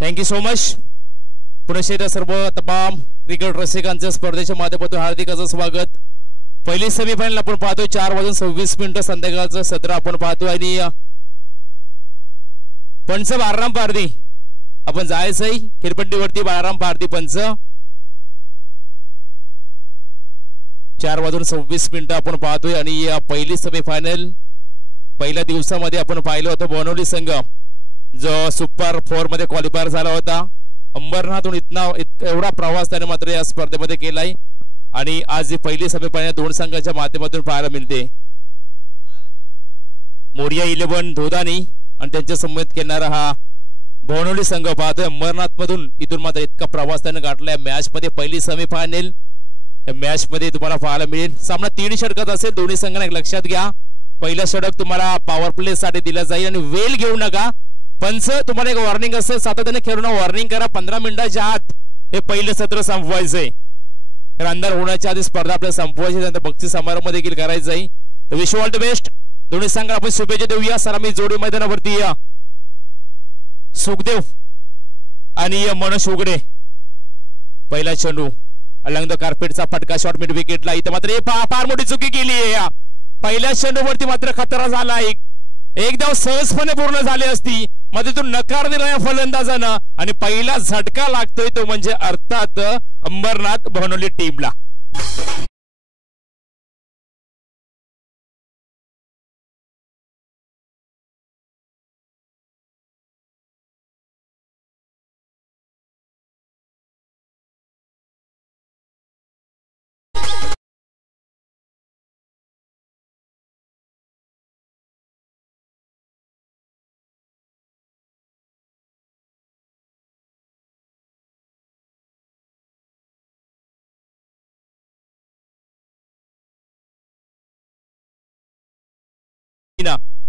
Thank you so much. Pune सर्व तमाम cricket रसिकांचं स्पर्धेच्या माध्यमातून हार्दिक असं स्वागत. पहिली सेमीफायनल आपण पाहतोय 4:26 संध्याकाळचं सत्र आपण पाहतोय आणि पंच बाळाराम पारधी आपण जायचंय खिरपट्टीवरती. बाळाराम पारधी पंच 4:26 आपण पाहतोय आणि पहिली सेमीफायनल पहिल्या दिवसामध्ये आपण पाहिलं होतं बनवली संघ जो सुपर 4 मध्ये क्वालिफायर झाला होता. अंबरनाथहून एवढा प्रवास त्याने मात्र या स्पर्धेमध्ये केलाय आणि आज पहिली सेमीफायनल दोन संघाच्या माध्यमातून पाहायला मिळते. मोरिया 11 धोदानी आणि त्यांच्या समवेत खेळणारा हा भवनोली संघ पाहतोय अंबरनाथ मधून. इथून मात्र इतका प्रवास त्याने गाठलाय मॅच मध्ये. पहिली सेमीफायनल मॅच मध्ये तुम्हाला पाहायला मिळेल. सामना 3 षटकात असेल. दोन्ही संघांना एक लक्षात घ्या. पहिला षटक तुम्हाला पॉवर प्ले साठी दिला जाईल आणि वेल घेऊ नका. पंच तुम्हाला एक वॉर्निंग असेल सातत्याने खेळून वॉर्निंग करा. 15 मिनिटाच्या आत हे पहिलं सत्र संपवायचंय. तर अंधार होण्याच्या आधी स्पर्धा आपल्याला संपवायची. त्यानंतर बक्षीस समारंभ देखील करायचा आहे. तर विश ऑल द बेस्ट. दोन्ही संघाला आपण शुभेच्छा देऊया. सलामी जोडी मैदानावरती या सुखदेव आणि मनोज उघडे. पहिला चेंडू अलंग द कार्पेटचा फटका शॉट मिड विकेटला. इथं मात्र फार मोठी चुकी केली आहे. पहिल्या चेंडूवरती मात्र खतरा झाला. एक धाव सहजपणे पूर्ण झाली असती मध्ये तो नकार दिला या फलंदाजानं आणि पहिला झटका लागतोय तो म्हणजे अर्थात अंबरनाथ बनवली टीमला.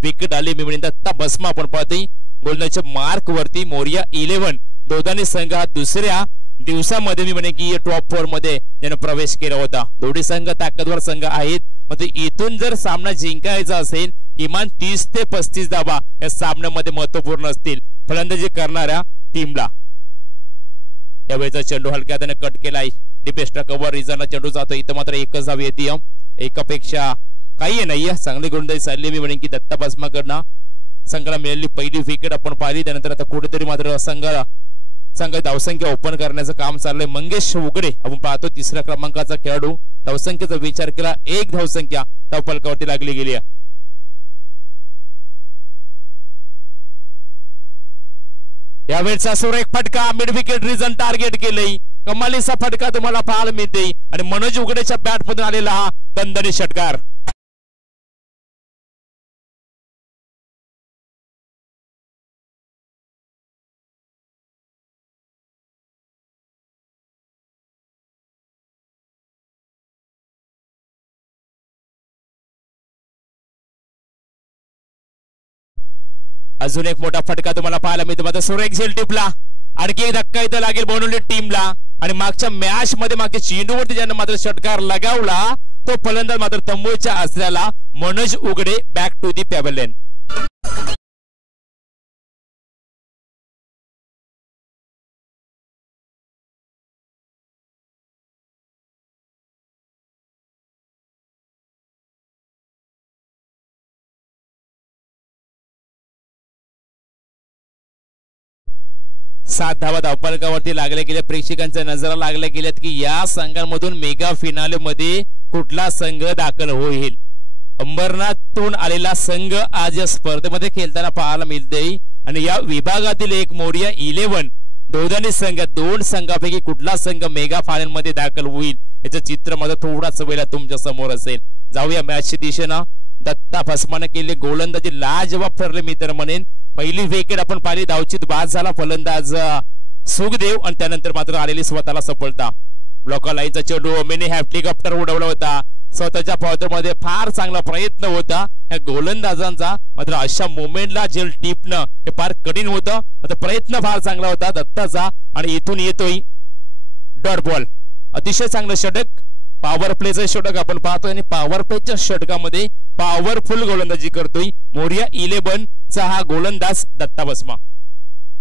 विकेट आले मी म्हणेन दत्ता बसमा आपण पाहतोय. गोलंदाजीच्या मार्क वरती मोरिया 11 दोदानी संघ दुसऱ्या दिवसामध्ये मी म्हणे की टॉप 4 मध्ये त्याने प्रवेश केला होता. दोन्ही संघ ताकदवर संघ आहेत. म्हणजे इथून जर सामना जिंकायचा असेल किमान 30 ते 35 धावा या सामन्यामध्ये महत्वपूर्ण असतील फलंदाजी करणाऱ्या टीमला. यावेळेचा चेंडू हलक्या त्याने कट केलाय. डिपेस्टा कव्हर रिझनला चेंडू जातो. इथं मात्र एकच धाव येते. एकापेक्षा काही नाही. चांगली गोलंदाजी चालली मी म्हणेन की दत्ता बसमाकडनं संघाला मिळालेली पहिली विकेट आपण पाहिली. त्यानंतर आता कुठेतरी मात्र संघ धावसंख्या ओपन करण्याचं काम चाललंय. मंगेश उघडे आपण पाहतो 3ऱ्या क्रमांकाचा खेळाडू. धावसंख्येचा विचार केला 1 धावसंख्या धावफलकावरती लागली गेली. यावेळेचा सुरेख फटका मिड विकेट रिझन टार्गेट केलंय. कमालीचा फटका तुम्हाला पाहायला मिळते आणि मनोज उघडेच्या बॅट मधून आलेला हा दणदणी षटकार. अजून एक मोठा फटका तुम्हाला पाहायला मिळतो. मात्र सुरेख झेल टिपला. आणखी एक धक्का इथं लागेल बनवली टीमला आणि मागच्या मॅच मध्ये मागच्या चेंडूवरती ज्यानं मात्र षटकार लगावला तो फलंदाज मात्र तंबूच्या असल्याला मनोज उघडे बॅक टू दी पॅव्हलियन. सात धावा धावफलकावरती लागल्या गेल्या. प्रेक्षकांच्या नजरा लागल्या गेल्यात की या संघांमधून मेगा फिनाले मध्ये कुठला संघ दाखल होईल. अंबरनाथहून आलेला संघ आज या स्पर्धेमध्ये खेळताना पाहायला मिळते आणि या विभागातील एक मोरिया 11 दोघांनी संघ 2 संघापैकी कुठला संघ मेगा फायनल मध्ये दाखल होईल याचं चित्र माझं थोडाच वेळा तुमच्या समोर असेल. जाऊया मॅचच्या दिशेनं. दत्ता फसमाने केले गोलंदाजी लाजवाब ठरले मी तर म्हणेन. पहिली विकेट आपण पाहिली. धावचीत बाद झाला फलंदाज सुखदेव आणि त्यानंतर मात्र आलेली स्वतःला सफलता. ब्लॉकर लाईनचा चेंडू मिनी हेलिकॉप्टर उडवला होता. स्वतःच्या पावतरमध्ये फार चांगला प्रयत्न होता या गोलंदाजांचा. मात्र अशा मोमेंटला जेल टिपणं हे फार कठीण होतं. मात्र प्रयत्न फार चांगला होता दत्ताचा आणि इथून येतोय डॉट बॉल. अतिशय चांगलं षटक. पॉवर प्लेचं षटक आपण पाहतोय आणि पॉवर प्लेच्या षटकामध्ये पॉवरफुल गोलंदाजी करतोय मोरिया 11 चा हा गोलंदाज दत्ता बसमा.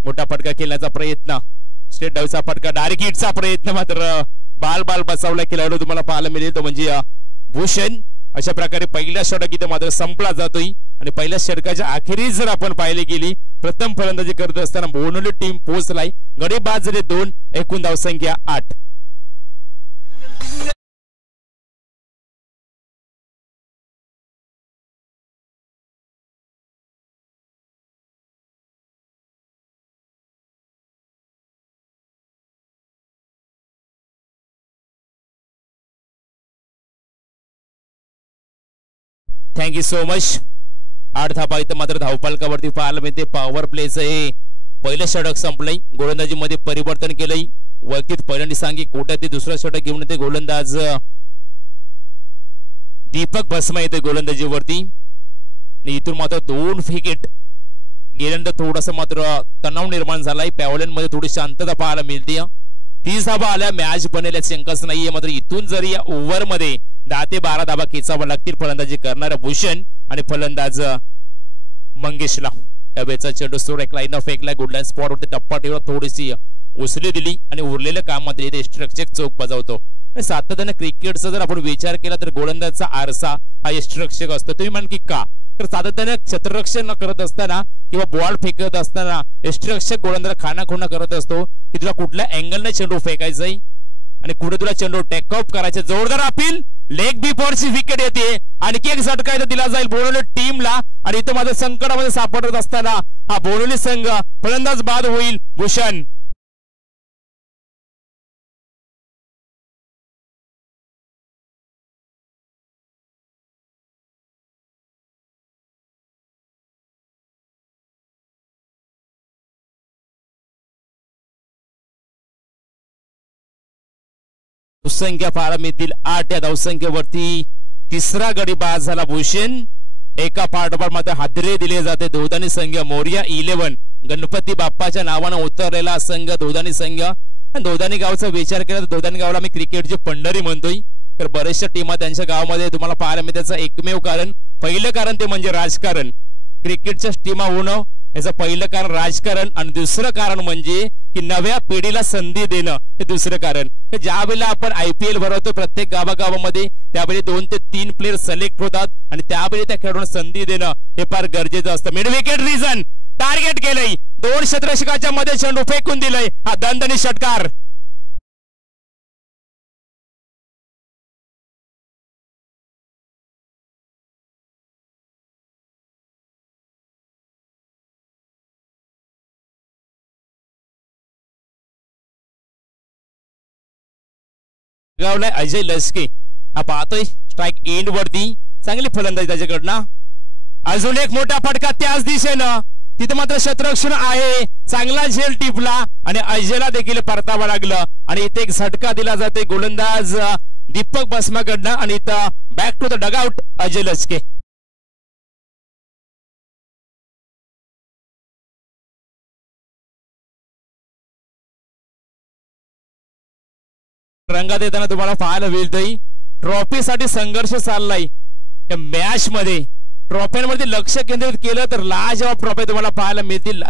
मोठा फटका खेळण्याचा प्रयत्न, स्ट्रेट डाऊचा फटका, डायरेक्ट हिटचा प्रयत्न, मात्र बाल बसवला खेळाडू तुम्हाला पाहायला मिळेल तो म्हणजे भूषण. अशा प्रकारे पहिला षटक इथं मात्र संपला जातोय आणि पहिल्या षटकाच्या अखेरीस जर आपण पाहिली गेली प्रथम फलंदाजी करत असताना बोनोली टीम पोहोचलाय. गडी बाद झाले 2, एकूण धावसंख्या 8. Thank you so much. 8 धावा इथं मात्र धावफलकावरती पाहायला मिळते. पॉवर प्लेचं हे पहिलं षटक संपलंय. गोलंदाजी मध्ये परिवर्तन केलंय. वैयक्तिक पहिल्यांदा सांगी कोट्यात ते दुसरं षटक घेऊन येते गोलंदाज दीपक भस्मा येते गोलंदाजीवरती. इथून मात्र 2 विकेट गेल्यानंतर थोडासा मात्र तणाव निर्माण झालाय. पॅव्हलियन मध्ये थोडी शांतता पाहायला मिळते. 30 धावा आल्या, मॅच बनेल शंकाच नाहीये. मात्र इथून जर या ओव्हर मध्ये 10 ते 12 धावा खेचावा लागतील फलंदाजी करणारा भूषण आणि फलंदाज मंगेशला. यावेळेचा चेंडू सोड एक लाईन ऑफ एकला गुडलाईन स्पॉट वरती टप्पा ठेवला, थोडीशी उसली दिली आणि उरलेलं काम मात्र इथे स्ट्रक्चर चौक बजावतो. सातत्याने क्रिकेटचा जर आपण विचार केला तर गोलंदाजचा आरसा हा स्ट्रक्षक असतो. तुम्ही म्हण की का, तर सातत्याने क्षेत्ररक्षण करत असताना किंवा बॉल फेकत असताना स्ट्रक्षक गोलंदाज खानाखुणा करत असतो की तुला कुठल्या अँगलने चेंडू फेकायचाय आणि कुठे तुला चेंडू टेक ऑफ करायचे. जोरदार अपील, लेग बिफोरची विकेट येते. आणखी एक झटका इथं दिला जाईल बोनोली टीमला आणि इथं माझ्या संकटामध्ये सापडत असताना हा बोनोली संघ फलंदाज बाद होईल. भूषण धावसंख्या पाहायला मिळतील 8. या धावसंख्येवरती तिसरा गडी बाद झाला भूषण. एका पाठोपाठ मात्र हादरे दिले जाते. धोदानी संघ मोर्या 11 गणपती बाप्पाच्या नावानं उतरलेला संघ धोदानी संघ. धोदानी गावचा विचार केला तर धोदानी गावाला मी क्रिकेटची पंढरी म्हणतोय. तर बरेचशा टीमा त्यांच्या गावामध्ये तुम्हाला पाहायला मिळते. त्याचं एकमेव कारण, पहिलं कारण ते म्हणजे राजकारण. क्रिकेटच्या टीमा होणं याचं पहिलं कारण राजकारण आणि दुसरं कारण म्हणजे की नव्या पिढीला संधी देणं हे दुसरं कारण. ज्या वेळेला आपण IPL भरवतो प्रत्येक गावागावामध्ये त्यावेळी 2 ते 3 प्लेयर सिलेक्ट होतात आणि त्यावेळी त्या खेळाडूंना संधी देणं हे फार गरजेचं असतं. मिड विकेट रिझन टार्गेट केलंय, 2 क्षेत्ररक्षकाच्या मध्ये चेंडू फेकून दिलंय. हा दणदणी षटकार. गावलाय अजय लसके. हा पाहतोय स्ट्राइक एंड वरती चांगली फलंदाजी त्याच्याकडनं. अजून एक मोठा फटका त्याच दिशेनं. तिथे मात्र क्षेत्ररक्षण आहे. चांगला झेल टिपला आणि अजयला देखील परतावा लागलं आणि इथे एक झटका दिला जाते गोलंदाज दीपक भस्माकडनं आणि इथं back to the dugout Ajay Laske. रंगात येताना तुम्हाला पाहायला मिळतंय ट्रॉफीसाठी संघर्ष चाललाय. या मॅच मध्ये ट्रॉफ्यांवरती लक्ष केंद्रित केलं तर लाजवाब ट्रॉफी तुम्हाला पाहायला मिळतील.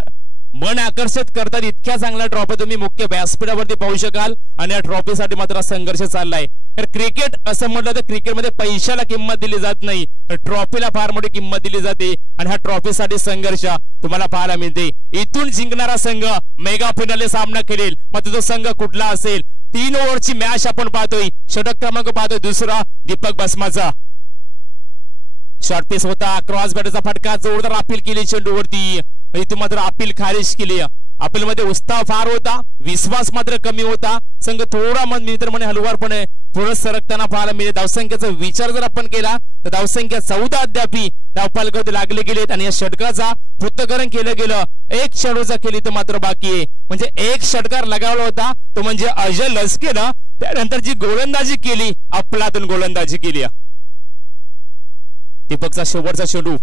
मन आकर्षित करतात इतक्या चांगल्या ट्रॉफी तुम्ही मुख्य व्यासपीठावरती पाहू शकाल आणि या ट्रॉफीसाठी मात्र संघर्ष चाललाय. तर क्रिकेट असं म्हटलं तर क्रिकेटमध्ये पैशाला किंमत दिली जात नाही तर ट्रॉफीला फार मोठी किंमत दिली जाते आणि हा ट्रॉफीसाठी संघर्ष तुम्हाला पाहायला मिळते. इथून जिंकणारा संघ मेगा फायनल सामना खेळेल. मग तो संघ कुठला असेल? 3 ओव्हरची मॅच आपण पाहतोय. षटक क्रमांक पाहतोय दुसरा दीपक भस्माचा. शॉर्ट पीस होता, क्रॉस बॅटचा फटका, जोरदार अपील केली चेंडूवरती. इथे मात्र अपील खारिज केली. अपील मध्ये उत्साह फार होता, विश्वास मात्र कमी होता. संघ थोडा मन मित्र म्हणे हलवारपणे पुढे सरकताना पाहायला मिळेल. धावसंख्येचा विचार जर आपण केला तर धावसंख्या 14 अद्यापी धावपालकावरती लागले गेलेत आणि या षटकाचा पृथक्करण केलं गेलं. एक चेंडूचा केली तर मात्र बाकी आहे. म्हणजे एक षटकार लगावला होता तो म्हणजे अजय लसकेनं. त्यानंतर जी गोलंदाजी केली अफलातून गोलंदाजी केली. दीपकचा शेवटचा चेंडू,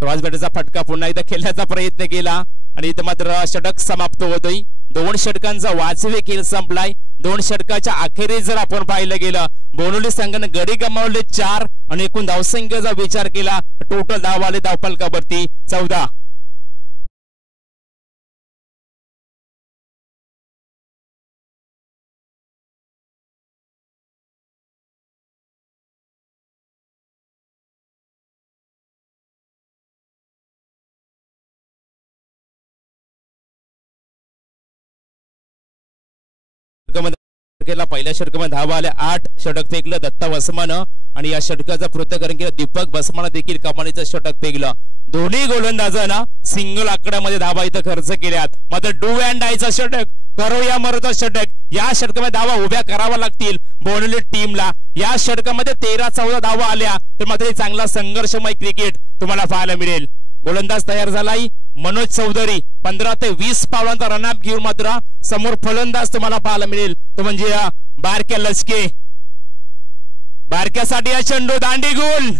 क्रॉस बॅटचा फटका पुन्हा एकदा खेळण्याचा प्रयत्न केला आणि इथं मात्र षटक समाप्त होतोय. 2 षटकांचा वाजवी खेळ संपलाय. 2 षटकाच्या अखेरीस जर आपण पाहिलं गेलं बोनोली संघाने गडी गमावले 4 आणि एकूण धावसंख्येचा विचार केला टोटल धाव आले धावफलकावरती 14. केला. पहिल्या षटकामध्ये धावा आल्या 8. षटक फेकलं दत्ता वसमानं आणि या षटकाचा पृथक्करण केलं दीपक बसमानं देखील कमानीचं षटक फेकलं. दोन्ही गोलंदाजांना सिंगल आकड्यामध्ये धावा इथं खर्च केल्यात. मात्र डू अँड डायचा षटक, करो या मरोचा षटक, या षटकामध्ये धावा उभ्या करावा लागतील बोनवली टीमला. या षटकामध्ये 13-14 धावा आल्या तर मात्र चांगला संघर्षमय क्रिकेट तुम्हाला पाहायला मिळेल. गोलंदाज तयार झालाय मनोज चौधरी. 15 ते 20 पावलांचा रनअप घेऊन मात्र समोर फलंदाज तुम्हाला पाहायला मिळेल तो म्हणजे बारक्या लचके. बारक्यासाठी हा चेंडू दांडी गोल.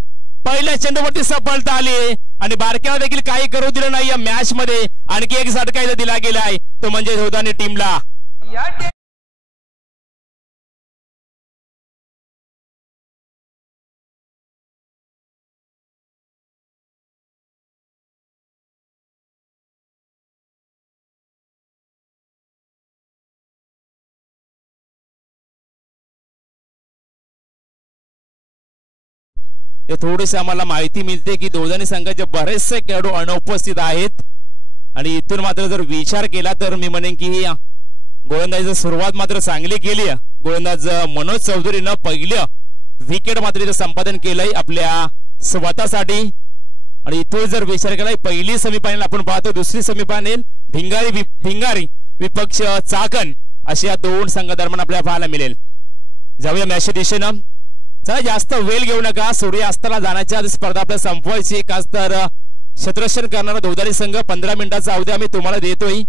पहिल्या चेंडूवरती सफलता आली आणि बारक्याला देखील काही करू दिलं नाही. या मॅच मध्ये आणखी एक झटका इथं दिला गेलाय तो म्हणजे धोदानी टीमला. हे थोडीशी आम्हाला माहिती मिळते की दोघांनी संघाचे बरेचसे खेळाडू अनुपस्थित आहेत आणि इथून मात्र जर विचार केला तर मी म्हणेन की गोलंदाजीची सुरुवात मात्र चांगली केली. गोलंदाज मनोज चौधरीनं पहिलं विकेट मात्र इथं संपादन केलंय आपल्या स्वतःसाठी आणि इथून जर विचार केला पहिली सेमीफायनल आपण पाहतो, दुसरी सेमीफायनल भिंगारी विपक्ष चाकण अशा 2 संघादरम्यान आपल्याला पाहायला मिळेल. जाऊया मॅचच्या दिशेनं. चला जास्त वेळ घेऊ नका. सूर्यास्ताला जाण्याच्या आधी स्पर्धा आपल्याला संपवायची. खास तर क्षेत्ररक्षण करणारा धोदारी संघ 15 मिनिटाचा अवधी आम्ही तुम्हाला देतोय.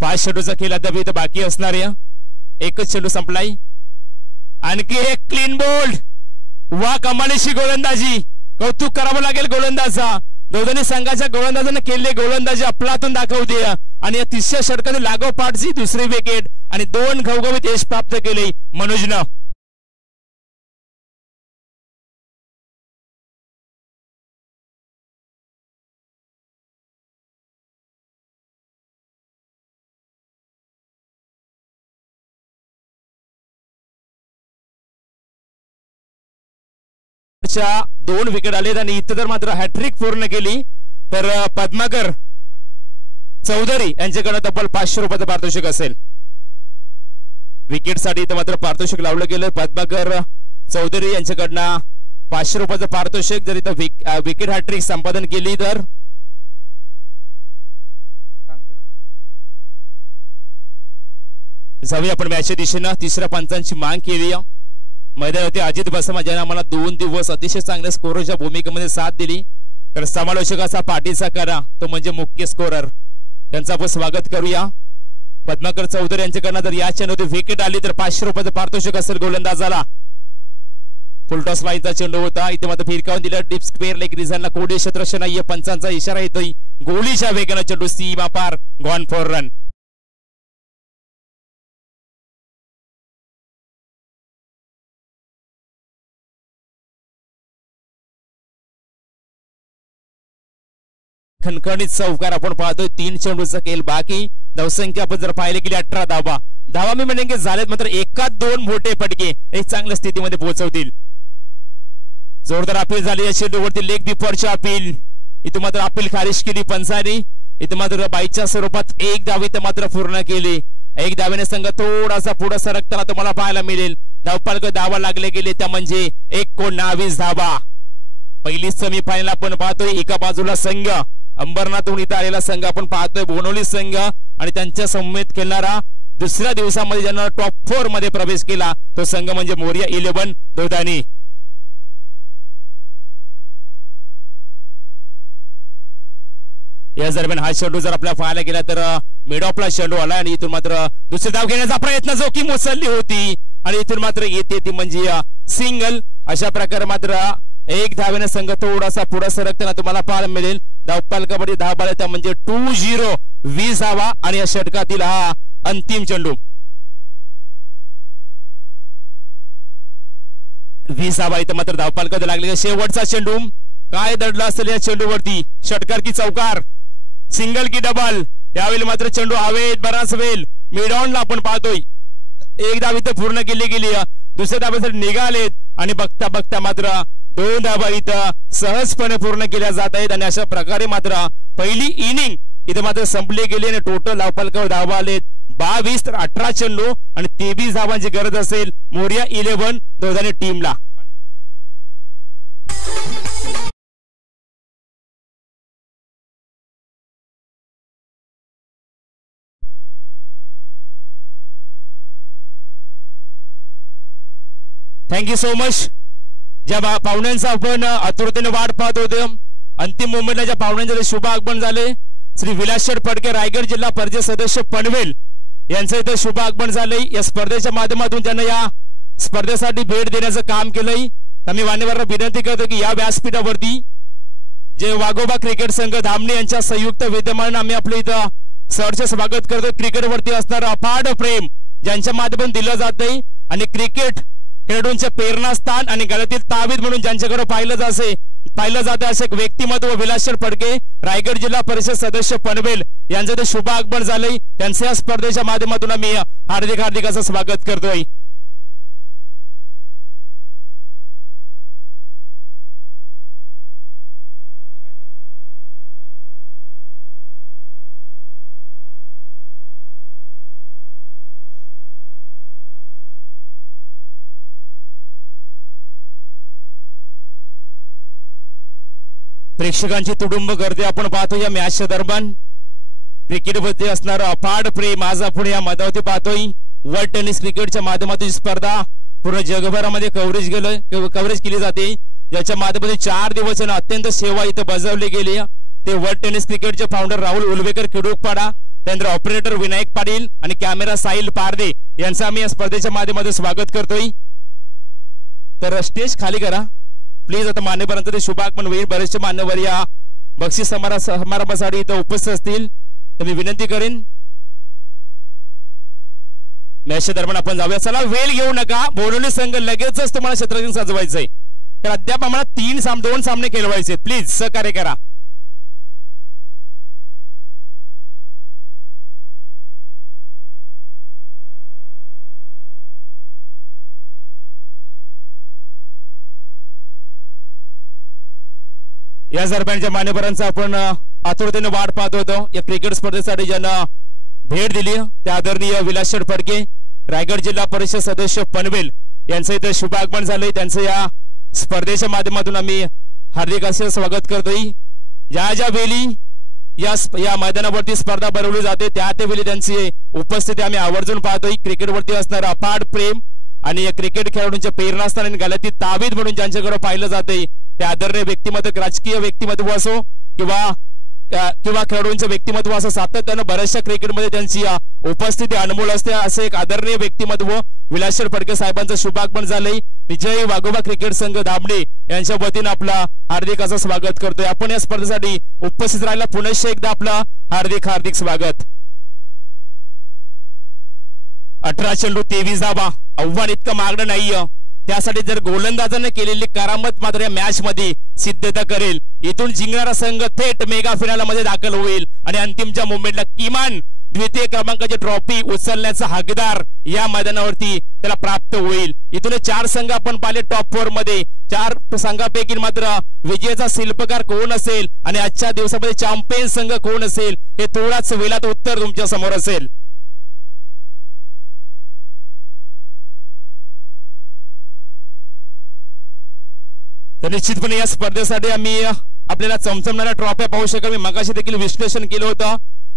5 चेंडूचा खेळ अद्याप इथं बाकी असणार आहे. एकच चेंडू संपलाय. आणखी एक क्लीन बोल्ड. वा कमालीची गोलंदाजी, कौतुक करावं लागेल गोलंदाजा. दोघांनी संघाच्या गोलंदाजाने केले गोलंदाजी अफलातून दाखवते आणि या 300 षटकातील लागोपाठची दुसरी विकेट आणि 2 घवघवीत यश प्राप्त केले मनोजनं. च्या 2 विकेट आलेत आणि इथं तर मात्र हॅट्रिक पूर्ण केली तर पद्माकर चौधरी यांच्याकडे तब्बल 500 रुपयाचं पारितोषिक असेल. विकेटसाठी इथं मात्र पारितोषिक लावलं गेलं. पद्माकर चौधरी यांच्याकडनं 500 रुपयाचं पारितोषिक. जर इथं विकेट हॅट्रिक संपादन केली तर जाऊया आपण मॅचच्या दिशेनं. तिसऱ्या पंचांची मांग केली. मैदानावरती अजित बसमा ज्याने आम्हाला 2 दिवस अतिशय चांगल्या स्कोरच्या भूमिकेमध्ये साथ दिली. तर समालोचकाचा पाठीचा करा तो म्हणजे मुख्य स्कोरर, त्यांचं आपण स्वागत करूया. पद्माकर चौधरी यांच्याकडनं जर या चेंडूत विकेट आली तर 500 रुपयाचं पारितोषिक असेल गोलंदाजाला. फुलटॉस लाईनचा चेंडू होता. इथे मात्र फिरकावून दिला डीप स्क्वेअर लेग रिझनला कोडे क्षेत्ररक्षण नाहीये. पंचांचा इशारा येतोय. गोलीच्या वेगानं चेंडू सीमा पार, गॉन फॉर रन. खणखणीत चौकार आपण पाहतोय. 3 चेंडूचा खेळ बाकी. धावसंख्या आपण जर पाहिले गेली 18 धावा मी म्हणेन की झालेत मात्र 1-2 मोठे फटके एक चांगल्या स्थितीमध्ये पोहोचवतील. जोरदार अपील झाली या चेंडूवरती. लेग बिफोरची अपील. इथं मात्र अपील खारिज केली पंचानी. इथं मात्र बाईच्या स्वरूपात 1 धाव इथं मात्र पूर्ण केली. 1 धावेने संघ थोडासा पुढे सरकताना तुम्हाला पाहायला मिळेल. धावपालक धावा लागले गेले त्या म्हणजे 19 धावा. पहिली सेमीफायनल आपण पाहतोय. एका बाजूला संघ अंबरनाथहून इथं आलेला संघ आपण पाहतोय बोनवली संघ आणि त्यांच्या समवेत खेळणारा दुसऱ्या दिवसामध्ये ज्यांना टॉप 4 मध्ये प्रवेश केला तो संघ म्हणजे मोरिया 11 दोदानी. या दरम्यान हा चेंडू जर आपल्याला पाहायला गेला तर मिड ऑफला चेंडू आला आणि इथून मात्र दुसरी धाव घेण्याचा प्रयत्न जो की मुसळली होती आणि इथून मात्र येते ती म्हणजे सिंगल. अशा प्रकारे मात्र 1 धावेने संघ थोडासा पुढे सरकताना तुम्हाला पाहायला मिळेल. धावपाल कबड्डी धाव आल्या त्या म्हणजे 2-0 20 धावा आणि या षटकातील हा अंतिम चेंडू. 20 धावा इथं मात्र धावपाल कबड्डी लागले. शेवटचा चेंडू काय दडला असेल या चेंडूवरती. षटकार की चौकार, सिंगल की डबल. यावेळी मात्र चेंडू हवेत बराच वेळ मिड ऑनला आपण पाहतोय. 1 धाव इथं पूर्ण केली गेली. दुसऱ्या धावेसाठी निघालेत आणि बघता बघता मात्र 2 धावा इथं सहजपणे पूर्ण केल्या जात आहेत आणि अशा प्रकारे मात्र पहिली इनिंग इथं मात्र संपली गेली आणि टोटल धावपालकावर धावा आलेत 22 तर 18 चेंडू आणि 23 धावांची गरज असेल मोरिया 11 दोघांनी टीमला. Thank you so much. ज्या पाहुण्यांचा आपण आतुरतेने वाट पाहत होतो, अंतिम मोमेंटला ज्या पाहुण्यांचे शुभ आगमन झाले, श्री विलासशेठ फडके रायगड जिल्हा परिषद सदस्य पनवेल यांचं इथे शुभ आगमन झालंय. या स्पर्धेच्या माध्यमातून त्यांना या स्पर्धेसाठी भेट देण्याचं काम केलंय. आम्ही मान्यवरांना विनंती करतो की या व्यासपीठावरती जे वाघोबा क्रिकेट संघ धामणी यांच्या संयुक्त विद्यमानाने आम्ही आपलं इथं सरचे स्वागत करतो. क्रिकेटवरती असणारं अफाट प्रेम ज्यांच्या माध्यमातून दिलं जातंय आणि क्रिकेट खेळाडूंचे प्रेरणास्थान आणि गळ्यातील तावीज म्हणून ज्यांच्याकडे पाहिलं जातं असे एक व्यक्तिमत्व विलासशेठ फडके रायगड जिल्हा परिषद सदस्य पनवेल यांचं ते शुभ आगमन झालंय. त्यांच्या या स्पर्धेच्या माध्यमातून आम्ही हार्दिक असं स्वागत करतोय. प्रेक्षकांची तुडुंब गर्दी आपण पाहतो या मॅचच्या दरम्यान. क्रिकेटमध्ये असणारं अफाट प्रेम आज आपण या मैदानावरती पाहतोय. वर्ल्ड टेनिस क्रिकेटच्या माध्यमातून स्पर्धा पूर्ण जगभरामध्ये कव्हरेज केली जाते, ज्याच्या माध्यमातून 4 दिवस अत्यंत सेवा इथं बजावली गेली. ते वर्ल्ड टेनिस क्रिकेटचे फाउंडर राहुल उलवेकर किडूकपाडा, त्यानंतर ऑपरेटर विनायक पाटील आणि कॅमेरा साहिल पारदे यांचं आम्ही या स्पर्धेच्या माध्यमातून स्वागत करतोय. तर स्टेज खाली करा प्लीज. आता मान्यवरांचं ते शुभागमन होईल. बरेचसे मान्यवर या बक्षीस समारंभासाठी इथं उपस्थित असतील, तर मी विनंती करेन मॅचच्या दरम्यान आपण जाऊया. चला वेळ घेऊ नका, बोनवली संघ लगेचच तुम्हाला क्षेत्ररक्षण सजवायचंय, तर अद्याप आम्हाला 2 सामने खेळवायचे. प्लीज सहकार्य करा. या दरम्यानच्या मान्यवरांचा आपण आतुरतेने वाट पाहत होतो. या क्रिकेट स्पर्धेसाठी ज्यांना भेट दिली त्या आदरणीय विलासशेठ फडके रायगड जिल्हा परिषद सदस्य पनवेल यांचं इथे शुभ आगमन झालंय. त्यांचं या स्पर्धेच्या माध्यमातून आम्ही हार्दिक असे स्वागत करतोय. ज्या वेळी या मैदानावरती स्पर्धा भरवली जाते त्या वेळी त्यांची उपस्थिती आम्ही आवर्जून पाहतोय. क्रिकेटवरती असणारं अफाट प्रेम आणि क्रिकेट खेळाडूंच्या प्रेरणास्थान आणि गळ्यातील तावीज म्हणून ज्यांच्याकडे पाहिलं जाते ते आदरणीय व्यक्तिमत्व, राजकीय व्यक्तिमत्व असो किंवा खेळाडूंचं व्यक्तिमत्व असं सातत्यानं बऱ्याचशा क्रिकेटमध्ये त्यांची उपस्थिती अनमोल असते. असे एक आदरणीय व्यक्तिमत्व विलासशेठ फडके साहेबांचं शुभागमन झालंय. विजयी वाघोबा क्रिकेट संघ धामणे यांच्या वतीनं आपला हार्दिक असं स्वागत करतोय. आपण या स्पर्धेसाठी उपस्थित राहिला पुनश्च एकदा आपलं हार्दिक स्वागत. 18 चेंडू 23 धावा, आव्हान इतकं मागणं नाहीये. त्यासाठी जर गोलंदाजाने केलेली करामत मात्र या मॅच मध्ये सिद्धता करेल. इथून जिंकणारा संघ थेट मेगा फिनालमध्ये दाखल होईल आणि अंतिमच्या मोमेंटला किमान द्वितीय क्रमांकाची ट्रॉफी उचलण्याचा हकदार या मैदानावरती त्याला प्राप्त होईल. इथून 4 संघ आपण पाहिले टॉप 4 मध्ये. 4 संघापैकी मात्र विजयाचा शिल्पकार कोण असेल आणि आजच्या दिवसामध्ये चॅम्पियन संघ कोण असेल हे थोडाच वेळात उत्तर तुमच्या समोर असेल. तर निश्चितपणे या स्पर्धेसाठी आम्ही आपल्याला चमचमणाऱ्या ट्रॉफ्या पाहू शकाल. मी मगाशी देखील विश्लेषण केलं होतं.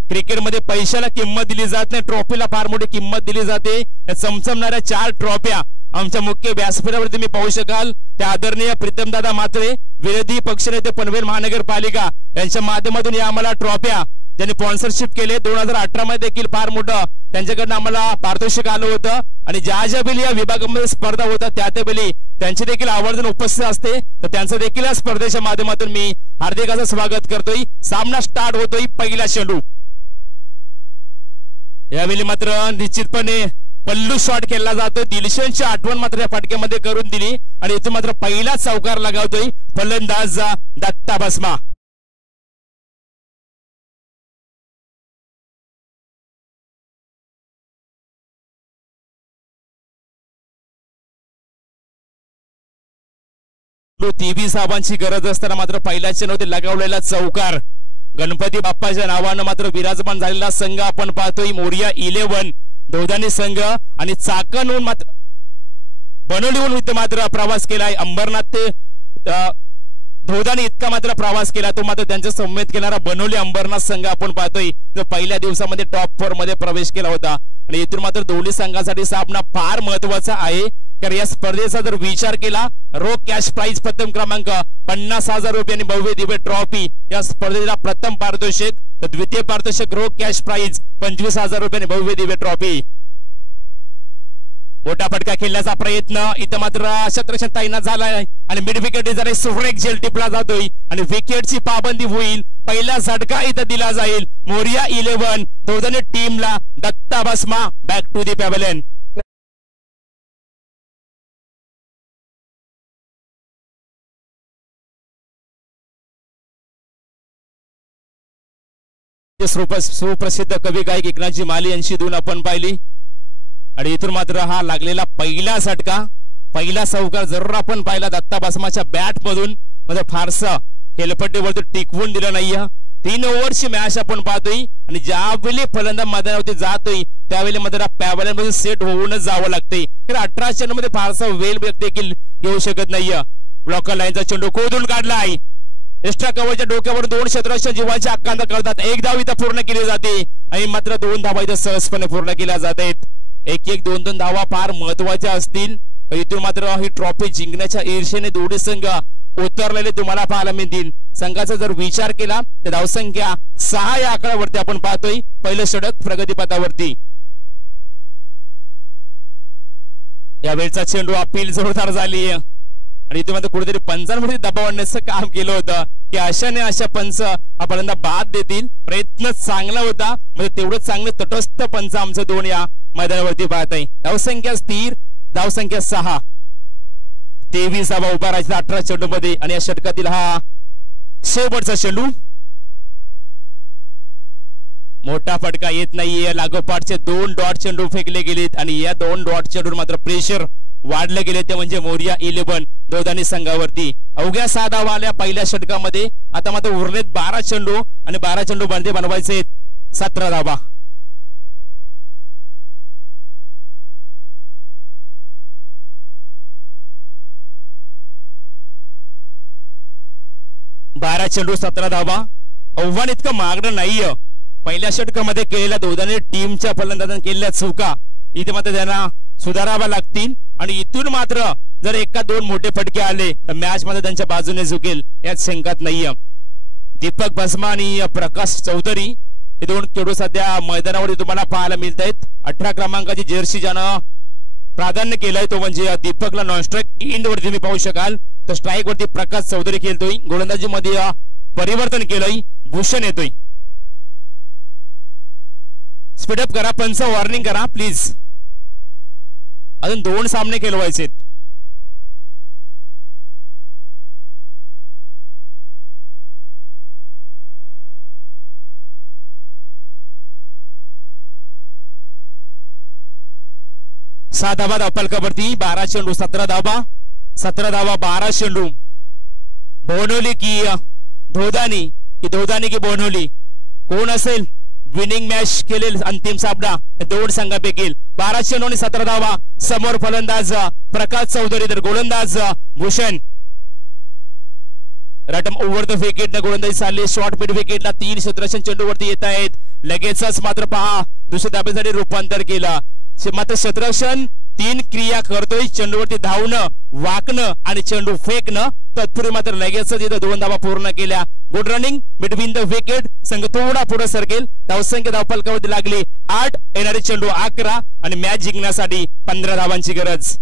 क्रिकेटमध्ये पैशाला किंमत दिली जात नाही, ट्रॉफीला फार मोठी किंमत दिली जाते. या चमचमणाऱ्या 4 ट्रॉफ्या आमच्या मुख्य व्यासपीठावर तुम्ही पाहू शकाल. त्या आदरणीय प्रीतमदादा म्हात्रे विरोधी पक्षनेते पनवेल महानगरपालिका यांच्या माध्यमातून या आम्हाला ट्रॉफ्या ज्यांनी स्पॉन्सरशिप केले 2018 मध्ये देखील फार मोठं त्यांच्याकडनं आम्हाला पारितोषिक आलं होतं. आणि ज्या वेळी या विभागामध्ये स्पर्धा होता त्या वेळी त्यांची देखील आवर्जून उपस्थित असते. तर त्यांचं देखील या स्पर्धेच्या माध्यमातून मी हार्दिक असं स्वागत करतोय. सामना स्टार्ट होतोय. पहिला चेंडू यावेळी मात्र निश्चितपणे पल्लू शॉट केला जातो. दिलशनची आठवण मात्र या फटक्यामध्ये करून दिली आणि इथून मात्र पहिला चौकार लगावतोय फलंदाज दत्ता भस्मा. TV साहेबांची गरज असताना मात्र पहिल्या चेंडूमध्ये लगावलेला चौकार गणपती बाप्पाच्या नावानं मात्र विराजमान झालेला संघ आपण पाहतोय मोरिया 11 दोधानी संघ आणि चाकणहून मात्र बनवलीहून मात्र प्रवास केलाय अंबरनाथ ते धोदाने इतका मात्र प्रवास केला तो मात्र त्यांच्या समवेत केणारा बनवली अंबरनाथ संघ आपण पाहतोय जो पहिल्या दिवसामध्ये टॉप 4 मध्ये प्रवेश केला होता आणि इथून मात्र दोन्ही संघांसाठी सामना फार महत्वाचा आहे कारण या स्पर्धेचा जर विचार केला रोख कॅश प्राइज प्रथम क्रमांक 50,000 रुपये आणि भव्य दिव्य ट्रॉफी या स्पर्धेला प्रथम पारितोषिक तर द्वितीय पारितोषिक रोख कॅश प्राइज 25,000 रुपये आणि भव्य दिव्य ट्रॉफी मोठा फटका खेळण्याचा प्रयत्न इथं मात्र शतरक्षण ताईना झालाय आणि मिड विकेट जरा सुरेख झेल टिपला जातोय आणि विकेटची पाबंदी होईल पहिला झटका इथं दिला जाईल मोरिया 11 दोन्ही टीमला Datta Bhasma back to the pavilion सुप्रसिद्ध कवी गायक एकनाथजी माली यांची धून आपण पाहिली आणि इथून मात्र हा लागलेला पहिला झटका पहिला चौकार जरूर आपण पाहिला दत्ता भस्माच्या बॅट मधून मध्ये फारसा खेळपट्टीवरती टिकवून दिलं नाहीये 3 ओव्हरची मॅच आपण पाहतोय आणि ज्यावेळी फलंदाज मैदानावरती जातोय त्यावेळी मात्र पॅव्हलियन मध्ये सेट होऊनच जावं लागतंय तर 18 चेंडूमध्ये फारसा वेल देखील घेऊ शकत नाहीये ब्लॉकर लाईनचा चेंडू खोदून काढलाय एक्स्ट्रा कव्हरच्या डोक्यावर 2 क्षेत्राच्या जीवाची आकांक्षा करतात एक धाव इथं पूर्ण केली जाते आणि मात्र 2 धावा इथं सहजपणे पूर्ण केल्या जातात 1-1 2-2 धावा फार महत्वाच्या असतील इथून मात्र ही ट्रॉफी जिंकण्याच्या ईर्षेने दोन्ही संघ उतरलेले तुम्हाला पाहायला मिळतील संघाचा जर विचार केला तर धावसंख्या 6 या आकड्यावरती आपण पाहतोय पहिलं षटक प्रगतीपथावरती यावेळचा चेंडू अपील जोरदार झाली आणि इथे मात्र कुठेतरी पंचांमध्ये दबाव आणण्याचं काम केलं होतं की अशाने अशा पंच आपल्याला बाद देतील प्रयत्न चांगला होता म्हणजे तेवढं चांगलं तटस्थ पंच आमचं 2 या मैदानावरती पाहत आहे धावसंख्या स्थिर धावसंख्या 6 23 धावा उभा राहायचा 18 चेंडू मध्ये आणि या षटकातील हा शेवटचा चेंडू मोठा फटका येत नाहीये लागोपाठचे 2 डॉट चेंडू फेकले गेलेत आणि या 2 डॉट चेंडूवर मात्र प्रेशर वाढले गेले ते म्हणजे मोरिया 11 दोधानी संघावरती अवघ्या 6 धावा आल्या पहिल्या षटकामध्ये आता मात्र उरलेत 12 चेंडू आणि 12 चेंडू मध्ये बनवायचे 17 धावा 12 चेंडू 17 धावा आव्हान इतकं मागणं नाहीये पहिल्या षटकामध्ये केलेल्या दोघांनी टीमच्या फलंदाजांनी केलेल्या चुका इथे मात्र त्यांना सुधारावा लागतील आणि इथून मात्र जर 1-2 मोठे फटके आले तर मॅच मध्ये त्यांच्या बाजूने झुकेल यात शंकाच नाहीये दीपक भस्मा आणि प्रकाश चौधरी हे 2 खेळाडू सध्या मैदानावरती तुम्हाला पाहायला मिळत आहेत 18 क्रमांकाची जर्सी ज्यानं प्राधान्य केलंय तो म्हणजे दीपकला नॉन स्ट्राइक एंड वरती तुम्ही पाहू शकाल तर स्ट्राइक वरती प्रकाश चौधरी खेळतोय गोलंदाजी मध्ये परिवर्तन केलंय भूषण येतोय स्पीडअप करा पंच वॉर्निंग करा प्लीज अजून 2 सामने खेळवायचे 6 धावा धावफलकावरती 12 चेंडू 17 धावा 12 चेंडू बोनवली की धोदानी की बोनवली कोण असेल विनिंग मॅच केलेल अंतिम सामना 2 संघापैकी 12 चेंडू आणि 17 धावा समोर फलंदाज प्रकाश चौधरी तर गोलंदाज भूषण रटम ओव्हर द विकेट न गोलंदाजी चालली शॉर्ट मिड विकेटला 3 क्षेत्ररक्षण चेंडूवरती येत आहेत लगेचच मात्र पहा दुसऱ्या धाब्यासाठी रूपांतर केलं मात्र क्षेत्ररक्षण 3 क्रिया करतोय चेंडूवरती धावणं वाकणं आणि चेंडू फेकणं तत्पूर्वी मात्र लगेचच इथं 2 धावा पूर्ण केल्या good running between the wicket संघ थोडा पुढे सरकेल धावसंख्या धावफलकावरती लागली 8 येणारे चेंडू 11 आणि मॅच जिंकण्यासाठी 15 धावांची गरज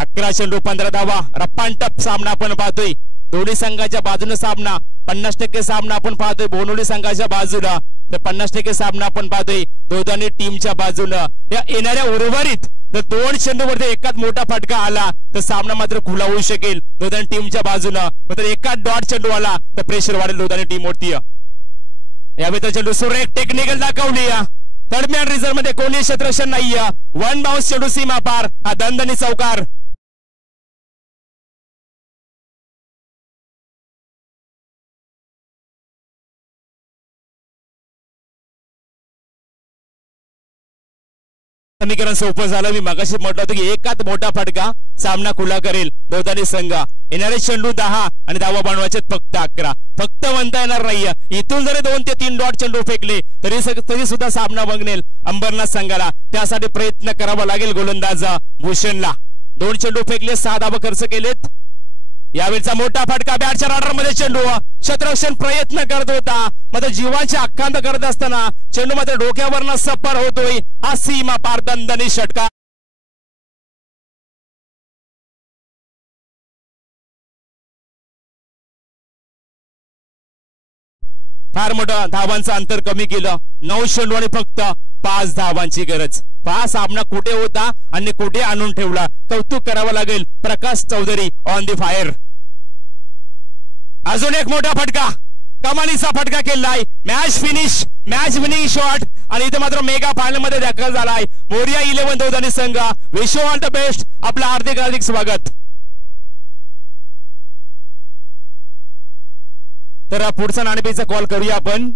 11 चेंडू 15 धावा रप्पांटप सामना आपण पाहतोय दोन्ही संघाच्या बाजूने सामना 50% सामना आपण पाहतोय बोनवली संघाच्या बाजूला तर 50% सामना आपण पाहतोय दोघांनी टीमच्या बाजूला या येणाऱ्या उर्वरित जर 2 चेंडूवरती एकाच मोठा फटका आला तर सामना मात्र खुला होऊ शकेल दोघांनी टीमच्या बाजूला मात्र एकाच डॉट चेंडू आला तर प्रेशर वाढेल दोघांनी टीमवरती यावेळी चेंडू सुरेख टेक्निकल दाखवली दरम्यान रिझर्व्ह मध्ये कोणी क्षेत्ररक्षण नाहीये 1 बाउन्स चेंडू सीमा पार हा दणदणी चौकार समीकरण सोपं झालं. मी मगाशी म्हटलं होतं की एकात मोठा फटका सामना खुला करेल दोदानी संघ. येणारे चेंडू 10 आणि धावा बनवायचे फक्त 11. फक्त म्हणता येणार नाहीये. इथून जरी 2 ते 3 डॉट चेंडू फेकले तरी सुद्धा सामना बघेल अंबरनाथ संघाला. त्यासाठी प्रयत्न करावा लागेल गोलंदाज भूषणला. 2 चेंडू फेकले, 6 धावा खर्च केलेत. यावेळचा मोठा फटका बॅटच्या राडारमध्ये चेंडू. क्षेत्ररक्षण प्रयत्न करत होता, मात्र जीवाची आकांत करत असताना चेंडू मात्र डोक्यावरनं सपर होतोय. हा सीमा पार दणदणी षटकार. फार मोठं धावांचं अंतर कमी केलं. 9 चेंडू आणि फक्त 5 धावांची गरज. पहा सामना कुठे होता आणि कुठे आणून ठेवला. कौतुक करावं लागेल प्रकाश चौधरी ऑन दी फायर. अजून एक मोठा फटका, कमालीचा फटका केलाय. मॅच विनिंग शॉट आणि इथे मात्र मेगा फायनल मध्ये दाखल झालाय मोरिया 11 दोदानी संघ. Wish you all the best. आपलं हार्दिक स्वागत. तर पुढचा नाणेफेकीचा कॉल करूया आपण.